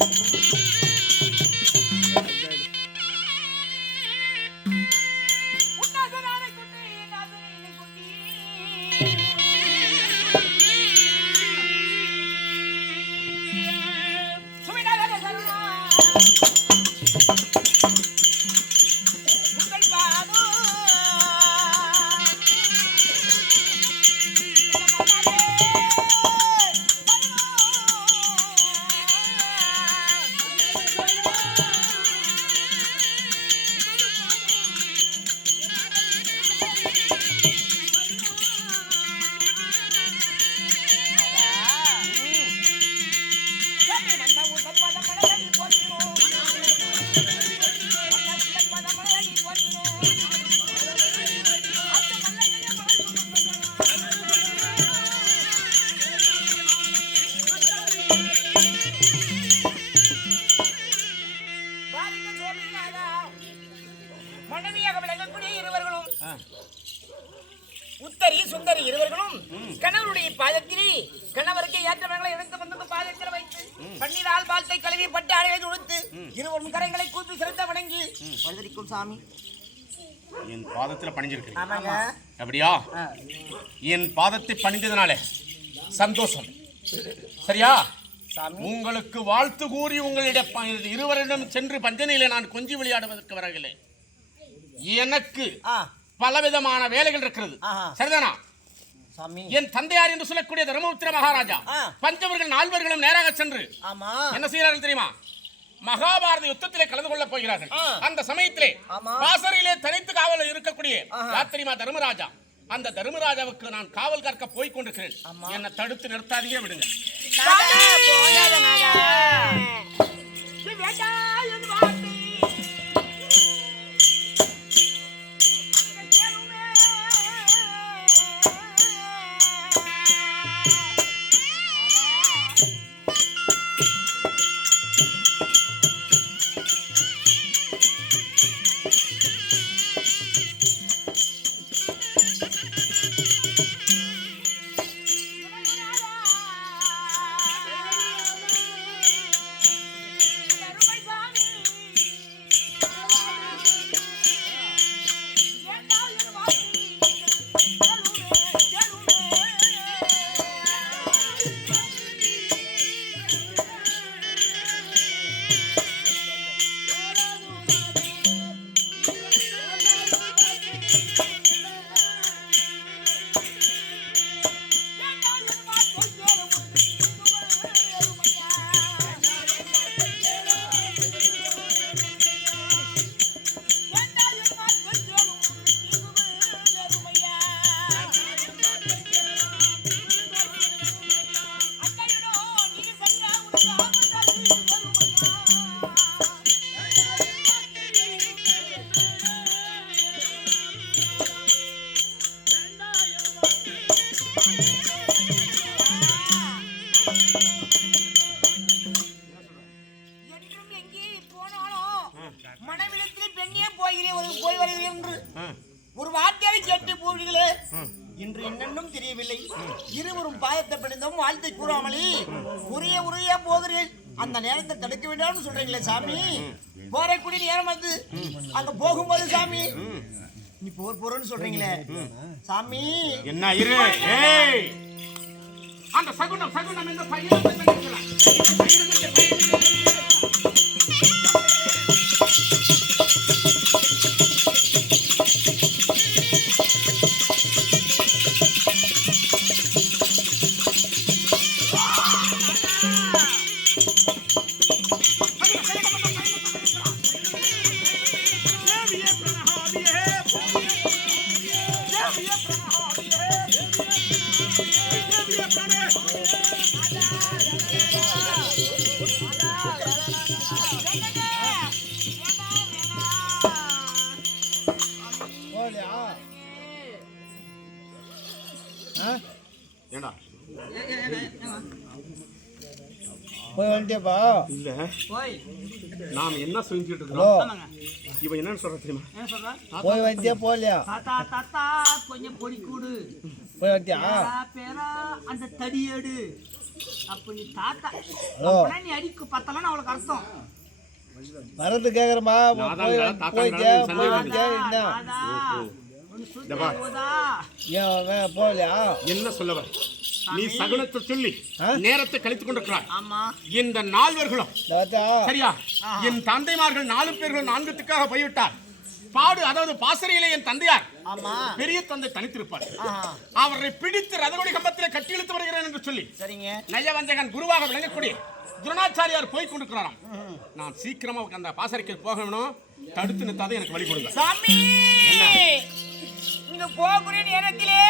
Música என் பாதத்துல பணிஞ்சிருக்கு ஆமாங்க. அப்படியா? என் பாதத்தை பணிந்ததுனாலே சந்தோஷம். சரியா? உங்களுக்கு வாழ்த்து கூறி உங்களிடம் இருவரிடம் சென்று பஞ்சனையிலே நான் கொஞ்சி விளையாடுவதற்கு வரவில்லை. எனக்கு பலவிதமான வேலைகள் இருக்கிறது. சரிதானா? என் தந்தையார் என்று சொல்லக்கூடிய தர்மபுத்திர மகாராஜா. பஞ்சவர்கள் நால்வர்களும் நேராக சென்று என்ன செய்கிறார்கள் தெரியுமா? மகாபாரத யுத்தத்திலே கலந்து கொள்ள போகிறார்கள். அந்த சமயத்திலே. பாசறையிலே தனித்து காவல் இருக்கக்கூடிய தெரியுமா தர்மராஜா அந்த தர்மராஜாவுக்கு நான் காவல் கற்க போய் கொண்டிருக்கிறேன். என்னை தடுத்து நிறுத்தாதீங்க விடுங்க நாதா, Yeah. மனவிடத்தில் பெண்ணே போகிறேன் ஒரு போய் வருகிறேன் என்று ஒரு வார்த்தையை கேட்டு போவீர்களே இன்று என்னென்னும் தெரியவில்லை இருவரும் பாயத்தை பிடிந்தோம் வாழ்த்தை கூறாமலே உரிய உரிய போகிறேன் அந்த நேரத்தை தடுக்க வேண்டாம்னு சொல்றீங்களே சாமி போறக்கூடிய நேரம் வந்து அங்க போகும்போது சாமி நீ போர் போறன்னு சொல்றீங்களே சாமி என்ன இரு அந்த சகுனம் சகுனம் என்ற பையனை கண்டுபிடிக்கலாம். இல்ல. போய். நாம் என்ன செஞ்சுட்டு ஹலோ. இருக்கோம் இவன் என்னன்னு சொல்ற தெரியுமா? போய் வந்துட்டியா போகலையா? தாத்தா தாத்தா கொஞ்சம் பொடி கூடு. போய் வந்துட்டியா பேரா பேரா அந்த தடியேடு அப்ப நீ தாத்தா. அப்பனா நீ அடிக்கு பத்தலன்னு அவளுக்கு அர்த்தம். மறந்து கேக்குறமா நான் போய் போய் என்ன? போகலையா? என்ன சொல்லவ நீ சகுனத்தை சொல்லி? நேரத்தை கழித்துக் கொண்டிருக்கிறாய். ஆமா. இந்த நால்வர்களும் சரியா? என் தந்தைமார்கள் நாலு பேர்கள் நான்குத்துக்காக போய்விட்டார். பாடு அதாவது பாசறையிலே என் தந்தையார். ஆமா. பெரிய தந்தை தனித்திருப்பார். அவரை பிடித்து ரதகுடி கம்பத்திலே கட்டி இழுத்து வருகிறேன் என்று சொல்லி சரிங்க. நயவஞ்சகன் குருவாக விளங்கக்கூடிய துரோணாச்சாரியார் போய் கொண்டிருக்கிறாராம். நான் சீக்கிரமா அந்த பாசறைக்கு போகணும் தடுத்து நிறுத்தாத எனக்கு வழி கொடுங்க. சாமி! என்ன? நீங்க போகக்கூடிய நேரத்திலே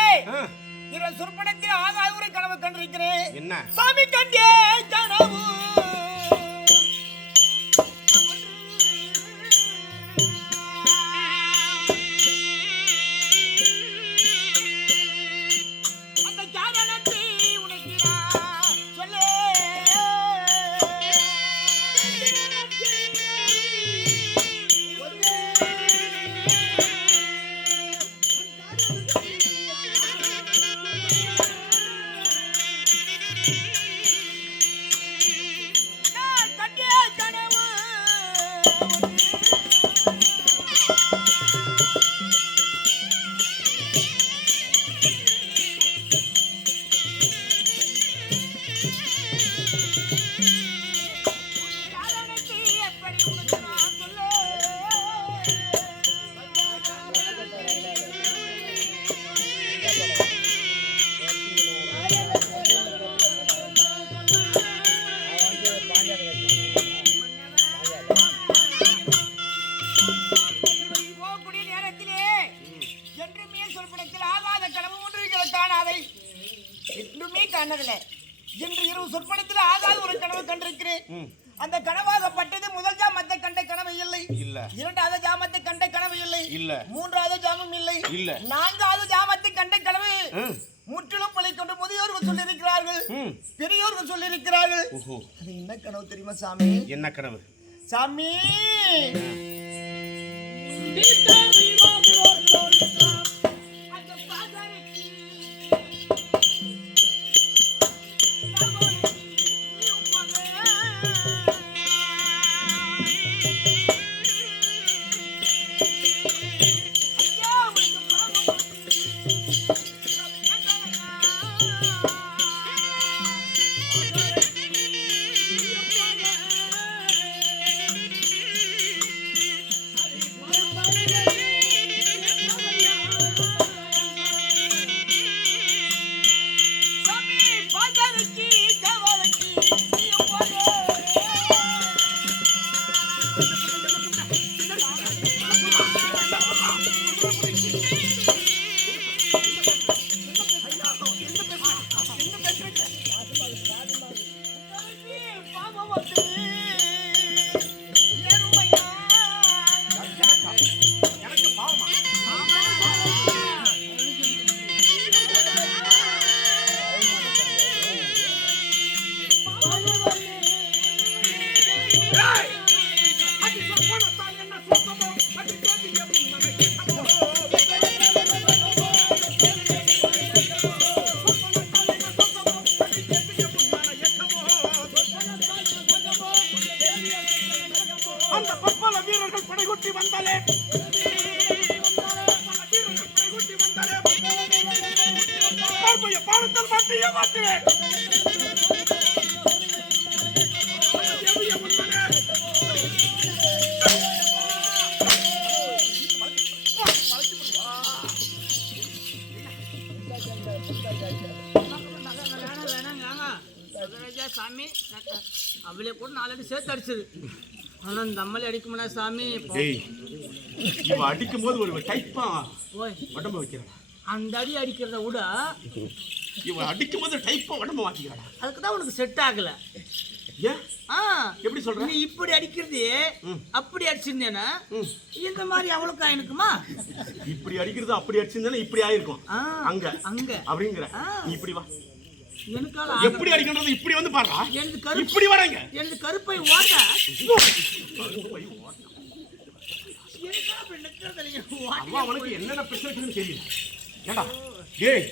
இவர் சுற்பனத்தில் ஆகாத கனவு கண்டிருக்கிறேன். என்ன? சாமி கண்டே கனவு. இரண்டாவது ஜாமத்தை கண்ட கனவு இல்லை. இல்ல. மூன்றாவது ஜாமம் இல்லை. இல்ல. நான்காவது ஜாமத்தை கண்ட கனவு. முற்றிலும் பழி கொண்டு முதியோர்கள் சொல்லியிருக்கிறார்கள். பெரியோர்கள் சொல்லியிருக்கிறார்கள். ஓஹோ. அது என்ன கனவு தெரியுமா சாமி? என்ன கனவு? சாமி. அந்த சாமி அவளே கூட நாலடி சேர்த்து அடிச்சது ஆனா இந்த அம்மளி சாமி டேய் இவ அடிக்கும் போது ஒரு டைப்பா உடம்ப வைக்கிறான் அந்த அடி அடிக்கிறத விட இவ அடிக்கும் போது டைப்பா உடம்ப மாத்திக்கிறாடா. அதுக்கு தான் உனக்கு செட் ஆகல. ஏன் ஆ எப்படி சொல்ற? நீ இப்படி அடிக்கிறது. அப்படி அடிச்சிருந்தேனா. இந்த மாதிரி அவளுக்கு ஆயிருக்குமா இப்படி அடிக்கிறது அப்படி அடிச்சிருந்தா இப்படி ஆயிருக்கும். அங்க. அங்க. அப்படிங்கிற. நீ இப்படி வா. எப்படி அடிக்கணும்ன்றது இப்படி வந்து பாருடா. எனது கருப்பு இப்படி வரங்க எனது கருப்பை ஓட்ட? இல்லைங்க, ஓட்ட. என்னென்ன பிரச்சனை தெரியல ஏண்டா? டேய்?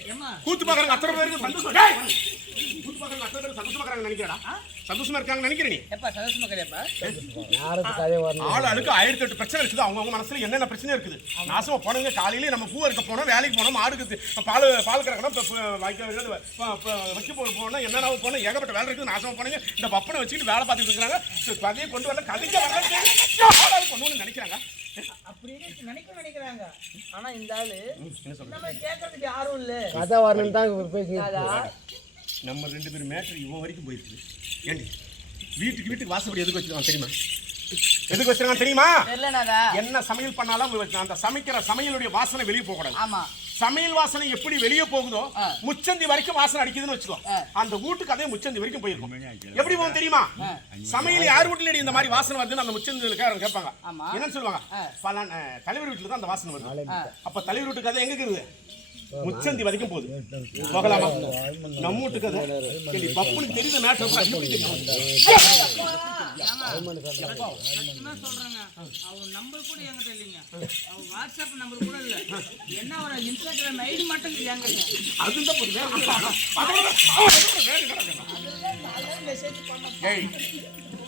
கூத்து பாக்குறாங்க அத்தனை பேருக்கு சந்தோஷம். டேய் கூத்து பார்க்கற அத்தனை பேர் சந்தோஷமா இருக்காங்க நினைக்கிறடா சந்தோஷமா இருக்காங்க நினைக்கிற நீ? எப்பா சந்தோஷமா கிடையாப்பா யாருக்கு கதை வரணும்? ஆள் அழுக்கு ஆயிரத்தி எட்டு பிரச்சனை இருக்குது. அவங்க அவங்க மனசுல என்னென்ன பிரச்சனை இருக்குது? நாசமா போனவங்க காலையில நம்ம பூ இருக்க போனோம் வேலைக்கு போனோம் மாடுக்கு பால் பால் கறக்கணும் இப்போ வைக்க வேண்டியது, ப- ப- வைக்க போக போனோம் என்னென்ன போனோம் ஏகப்பட்ட வேலை இருக்குது. நாசமா போனீங்க இந்த பப்பனை வச்சுக்கிட்டு வேலை பார்த்துட்டு இருக்காங்க கதையை கொண்டு வரல கதைக்க வரல கொண்டு நினைக்கிறாங்க. அப்படின்னு நினைக்க நினைக்கிறாங்க. ஆனா இந்த ஆளு நம்ம கேட்கறதுக்கு யாரும் இல்ல. கதை வரணும்னு தான் இருக்காரு. நம்ம ரெண்டு பேரும் மேட்ரு இவன் வரைக்கும் போயிருக்குது ஏண்டி? வீட்டுக்கு வீட்டுக்கு வாசப்படி எதுக்கு வச்சிருக்கான் தெரியுமா? எதுக்கு வச்சிருக்கான் தெரியுமா? என்ன சமையல் பண்ணாலும் அந்த சமைக்கிற சமையலுடைய வாசனை வெளியே போகக்கூடாது ஆமா. சமையல் வாசனை எப்படி வெளியே போகுதோ. முச்சந்தி வரைக்கும் வாசனை அடிக்குதுன்னு வச்சுக்கோ. அந்த வீட்டுக்கு அதே முச்சந்தி வரைக்கும் போயிருக்கும். எப்படி போகும் தெரியுமா? சமையல் யார் வீட்டுல இந்த மாதிரி வாசனை வருதுன்னு அந்த முச்சந்தில கேட்பாங்க. என்னன்னு சொல்லுவாங்க. பல தலைவர் வீட்டுல தான் அந்த வாசனை வருது. அப்ப தலைவர் வீட்டு கதை எங்க இருக்குது? முச்சந்தி வரைக்கும் போகுது. போகலாமா? நம்ம வீட்டு கதை. கேள்வி பப்புனுக்கு தெரியுது மேட்டர் எப்படி நம்பர் கூட என்கிட்ட இல்லைங்க. வாட்ஸ்அப் நம்பர் கூட இல்ல. என்ன ஒரு இன்ஸ்டாகிராம் ஐடி மட்டும் என்கிட்ட. அதுதான் ஒரு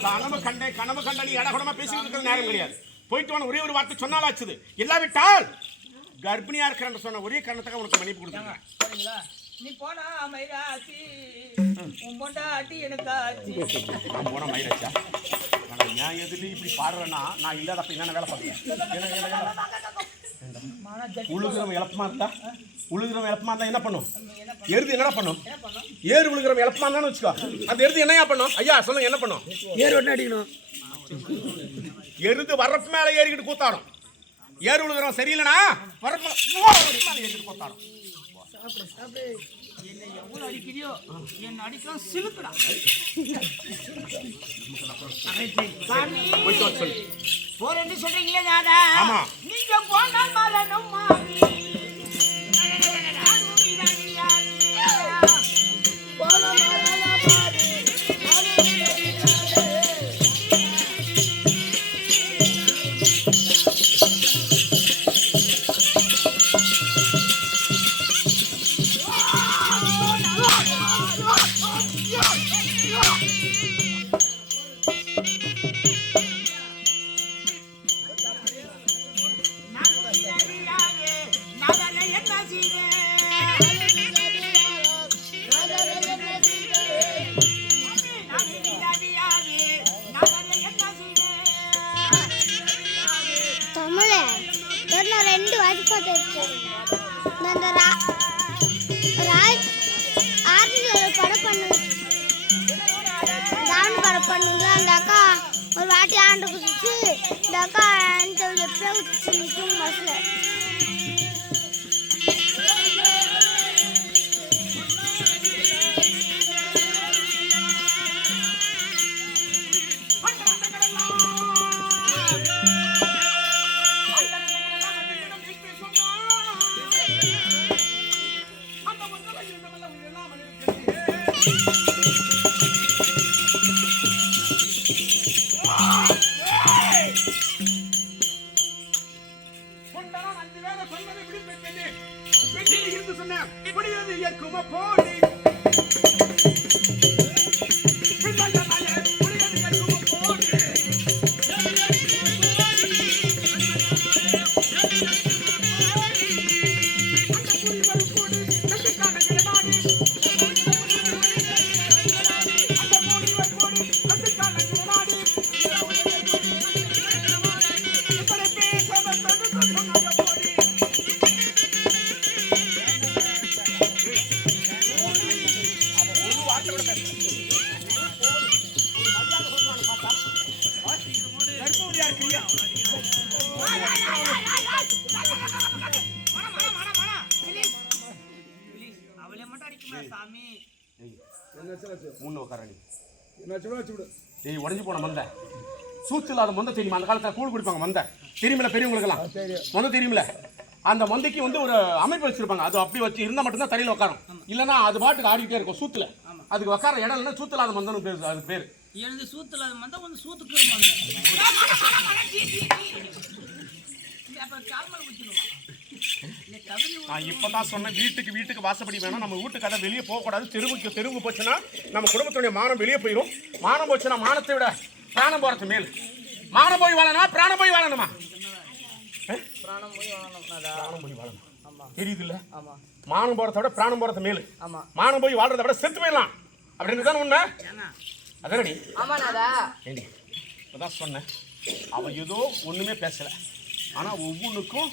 கனவு கண்டே கனவு கண்ட நீ இடகுடமா பேசிட்டு இருக்கிற நேரம் கிடையாது. போயிட்டு ஒரே ஒரு வார்த்தை சொன்னாலாச்சுது. இல்லாவிட்டால் கர்ப்பிணியா இருக்கிறன்னு சொன்ன ஒரே காரணத்துக்கு உனக்கு மன்னிப்பு கொடுத்துருங்க சரிங்களா? நீ போனா மயிலா ஆச்சி உன் பொண்டா ஆட்டி எனக்கு ஆச்சி நான் போன மயிலாச்சா. ஆனா நான் எதுல இப்படி பாடுறேன்னா நான் இல்லாதப்ப என்னென்ன வேலை பார்த்துக்கேன் உழுகிறவன் இழப்பமா இருந்தா? உழுகிறவன் இழப்பமா இருந்தா என்ன பண்ணும்? எருது என்னடா பண்ணும்? ஏறு உழுகிறவன் இழப்பமா இருந்தான்னு வச்சுக்கோ. அந்த எருது என்னையா பண்ணும்? ஐயா சொல்லுங்க என்ன பண்ணும்? ஒன்று அடிக்கணும். எருது வரப்பு மேல ஏறிக்கிட்டு கூத்தாடும். ஏறு விழுகிறவன் சரியில்லைனா கூத்தாடும் என்ன எவ்வளவு அடிக்கிறியோ என்ன அடிக்கலாம் சிலுக்குடா போறேன்னு சொல்றீங்களே. நீங்க போனால் மலனும் குதிச்சு போன மந்த. சூத்து இல்லாத மந்த தெரியுமா? அந்த காலத்துல கூழ் குடிப்பாங்க மந்த. தெரியுமில்ல பெரியவங்களுக்கெல்லாம்? மந்த தெரியுமில்ல? அந்த மந்தைக்கு வந்து ஒரு அமைப்பு வச்சிருப்பாங்க. அது அப்படி வச்சு இருந்தா மட்டும்தான் தரையில உட்காரும். இல்லைன்னா அது பாட்டுக்கு ஆடிக்கிட்டே இருக்கும் சூத்துல. அதுக்கு உட்கார இடம் இல்லைன்னா சூத்து இல்லாத மந்தன்னு பேர் அது பேர். எனது சூத்துல அது மந்தா வந்து சூத்துக்கு மந்த. நான் இப்பதான் சொன்னேன் வீட்டுக்கு வீட்டுக்கு வாசப்படி வேணும். நம்ம வீட்டு கதை வெளியே போகக்கூடாது தெருவுக்கு தெருவு போச்சுன்னா நம்ம குடும்பத்துடைய மானம் வெளியே போயிடும் மானம் போச்சுன்னா மானத்தை விட பிராணம் போறது மேல். மானம் போய் வாழணுமா? பிராணம் போய் வாழணுமா? பிராணம் போய் வாழணும் நாதா. பிராணம் போய் வாழணும். ஆமா தெரியுது இல்ல ஆமா மானம் போறதை விட பிராணம் போறது மேல். மானம் போய் வாழ்றதை விட செத்து போயிடலாம். அப்படின்னு தானே உண்மை? அதானடி ஆமா நாதா ஏண்டி? இப்பதான் சொன்னேன். அவன் ஏதோ ஒண்ணுமே பேசல. ஆனா ஒவ்வொன்றுக்கும்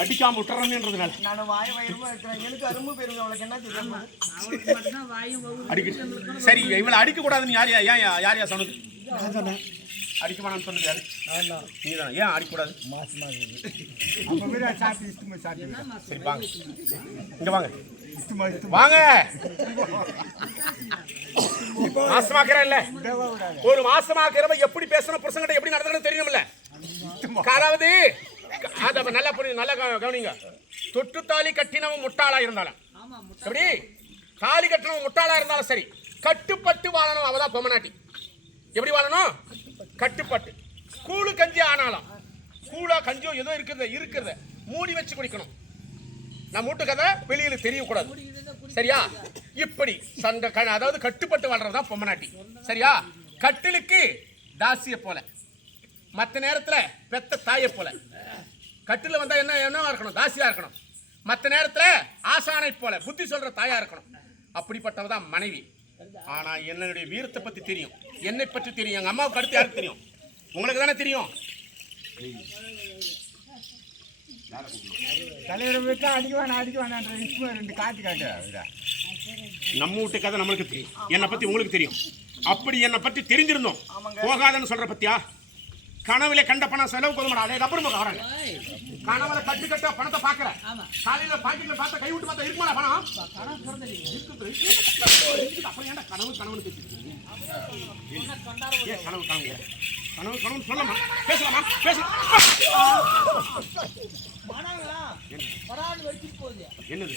அடிக்காம விட்டுறதுனால நான் வாய் வயிறுமா இருக்கிறேன் எனக்கு அரும்பு பெருமை அவளுக்கு என்ன தெரியும்? அடிக்க சரி இவளை அடிக்க கூடாதுன்னு யார் யா- ஏன் யா- யார் யார் சொன்னது? அடிக்க வேணாம்னு சொன்னது யாரு? நீ தான் ஏன் அடிக்கக்கூடாது? சரி வாங்க. இங்க வாங்க. வாங்க. மாசமாக்குற இல்ல ஒரு மாசமாக்குறவ எப்படி பேசணும்? புருஷன்கிட்ட எப்படி நடந்தணும் தெரியும்ல அதாவது அத நல்லா புரியுது நல்லா கவ- கவனிங்க. தொட்டு தாலி கட்டினவன் முட்டாளா இருந்தாலும். ஆமா முட்டை எப்படி? தாலி கட்டினவன் முட்டாளா இருந்தாலும் சரி. கட்டுப்பட்டு வாழணும் அவதான் பொம்மநாட்டி எப்படி வாழணும்? கட்டுப்பட்டு. கூழு கஞ்சி ஆனாலும். கூழா கஞ்சியோ ஏதோ இருக்கிறத இருக்கிறத மூடி வச்சு குடிக்கணும். நம்ம வீட்டு கதை வெளியில தெரியக்கூடாது. சரியா? இப்படி சண்ட க- அதாவது கட்டுப்பட்டு வாழ்றதுதான் பொம்மநாட்டி சரியா? கட்டிலுக்கு தாசிய போல. மற்ற நேரத்துல பெத்த தாயை போல. கட்டில வந்தா என்ன என்னவா இருக்கணும்? தாசியா இருக்கணும். மற்ற நேரத்துல ஆசானை போல புத்தி சொல்ற தாயா இருக்கணும். அப்படிப்பட்டவ தான் மனைவி. ஆனா என்னுடைய வீரத்தை பத்தி தெரியும். என்னை பற்றி தெரியும். எங்க அம்மாவுக்கு அடுத்து யாருக்கு தெரியும்? உங்களுக்கு தானே தெரியும்? நம்ம வீட்டு கதை நம்மளுக்கு தெரியும். என்னை பத்தி உங்களுக்கு தெரியும். அப்படி என்னை பத்தி தெரிஞ்சிருந்தோம். போகாதன்னு சொல்ற பத்தியா? கனவுல கண்ட பணம் செலவு போதுமாடா. அதே அப்புறம் வராங்க கனவுல கட்டு கட்ட பணத்தை பாக்குற காலையில பாக்கெட்ல பார்த்தா கை விட்டு பார்த்தா இருக்குமாடா பணம். அப்புறம் ஏன்டா கனவு கனவுன்னு? ஏன் கனவு கனவு? கனவு கனவு சொல்லலாமா பேசலாமா? பேசலாம் என்னது?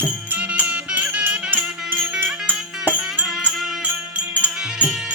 Thank you.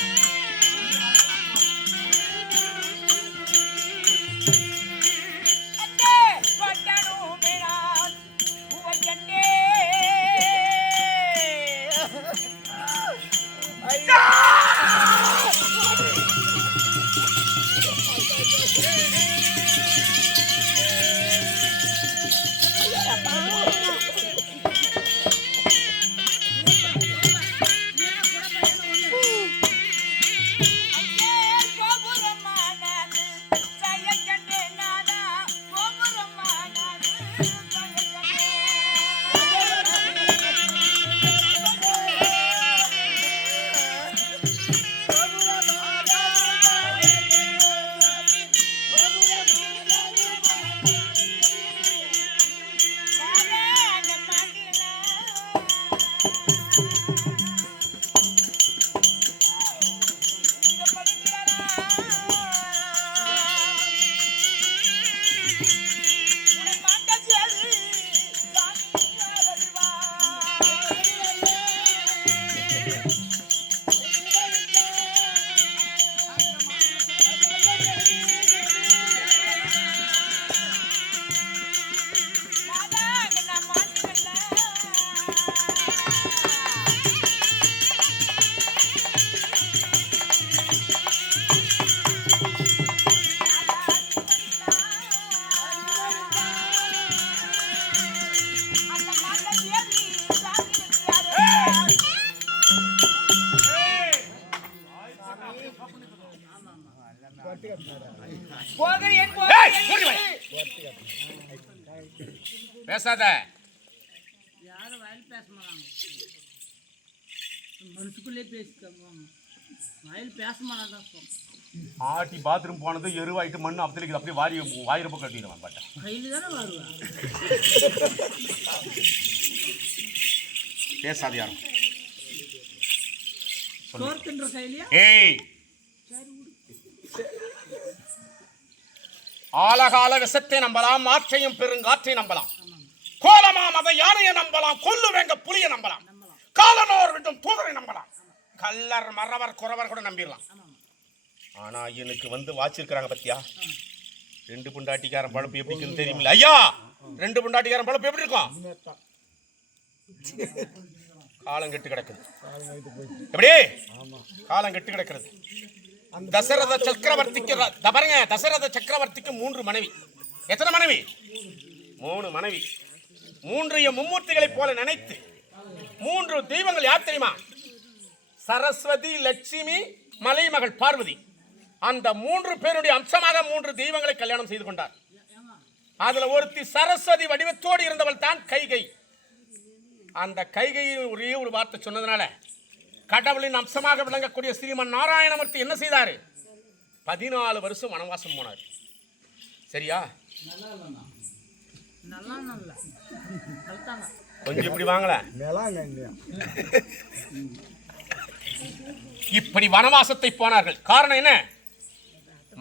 ஆட்டி பாத்ரூம் போனது எருவாயிட்டு மண்ணு அப்பத்துக்கு அப்படியே வாரி வாயிரப்ப கட்டிடுவான் வருவேன் பேசாத யாரும். ஏய். ஆலகால விஷத்தை நம்பலாம் ஆற்றையும் பெருங்காற்றை நம்பலாம். கோலமா மத யானையை நம்பலாம் கொல்லு வேங்க புலியை நம்பலாம். காலனோர் விட்டும் தூதரை நம்பலாம். கல்லர் மறவர் குறவர் கூட நம்பிடலாம். ஆனா எனக்கு வந்து வாச்சிருக்கிறாங்க பத்தியா? ரெண்டு புண்டாட்டிக்காரன் பழப்பு எப்படி இருக்குன்னு தெரியுமில்ல. ஐயா! ரெண்டு புண்டாட்டிக்காரன் பழப்பு எப்படி இருக்கும்? காலம் கெட்டு கிடக்குது. எப்படி? காலம் கெட்டு கிடக்கிறது. தசரத சக்கரவர்த்திக்கு பாருங்க தசரத சக்கரவர்த்திக்கு மூன்று மனைவி. எத்தனை மனைவி? மூணு மனைவி. மூன்றைய மும்மூர்த்திகளைப் போல நினைத்து மூன்று தெய்வங்கள் யார் தெரியுமா? சரஸ்வதி லட்சுமி மலைமகள் பார்வதி. அந்த மூன்று பேருடைய அம்சமாக மூன்று தெய்வங்களை கல்யாணம் செய்து கொண்டார். அதுல ஒருத்தி சரஸ்வதி வடிவத்தோடு இருந்தவள் தான் கைகை. அந்த கைகையில் ஒரே ஒரு வார்த்தை சொன்னதுனால கடவுளின் அம்சமாக விளங்கக்கூடிய ஸ்ரீமன் நாராயணமூர்த்தி என்ன செய்தாரு? பதினாலு வருஷம் வனவாசம் போனார். சரியா? நல்லா நல்லா கழுத்தாங்க கொஞ்சம் இப்படி வாங்கல இப்படி வனவாசத்தை போனார்கள். காரணம் என்ன?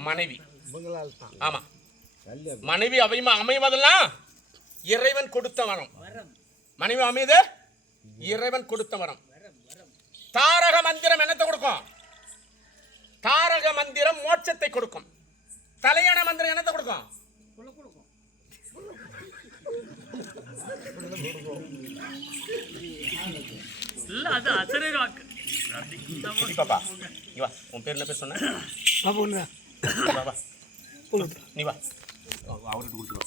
மனைவி. ஆமா. மனைவி அவைமா அமைவதெல்லாம் இறைவன் கொடுத்த வரம் மனைவி அமைது இறைவன் கொடுத்த வரம் தாரக மந்திரம் என்னத்தை கொடுக்கும்? தாரக மந்திரம் மோட்சத்தை கொடுக்கும். தலையான மந்திரம் என்னத்தை கொடுக்கும்? இல்ல அது அசரே வாக்கு குட்டி பாப்பா நீ வா உன் பேர் என்ன பேர் சொன்ன வா, வா. நீ வா அவர்கிட்ட கொடுத்துருவா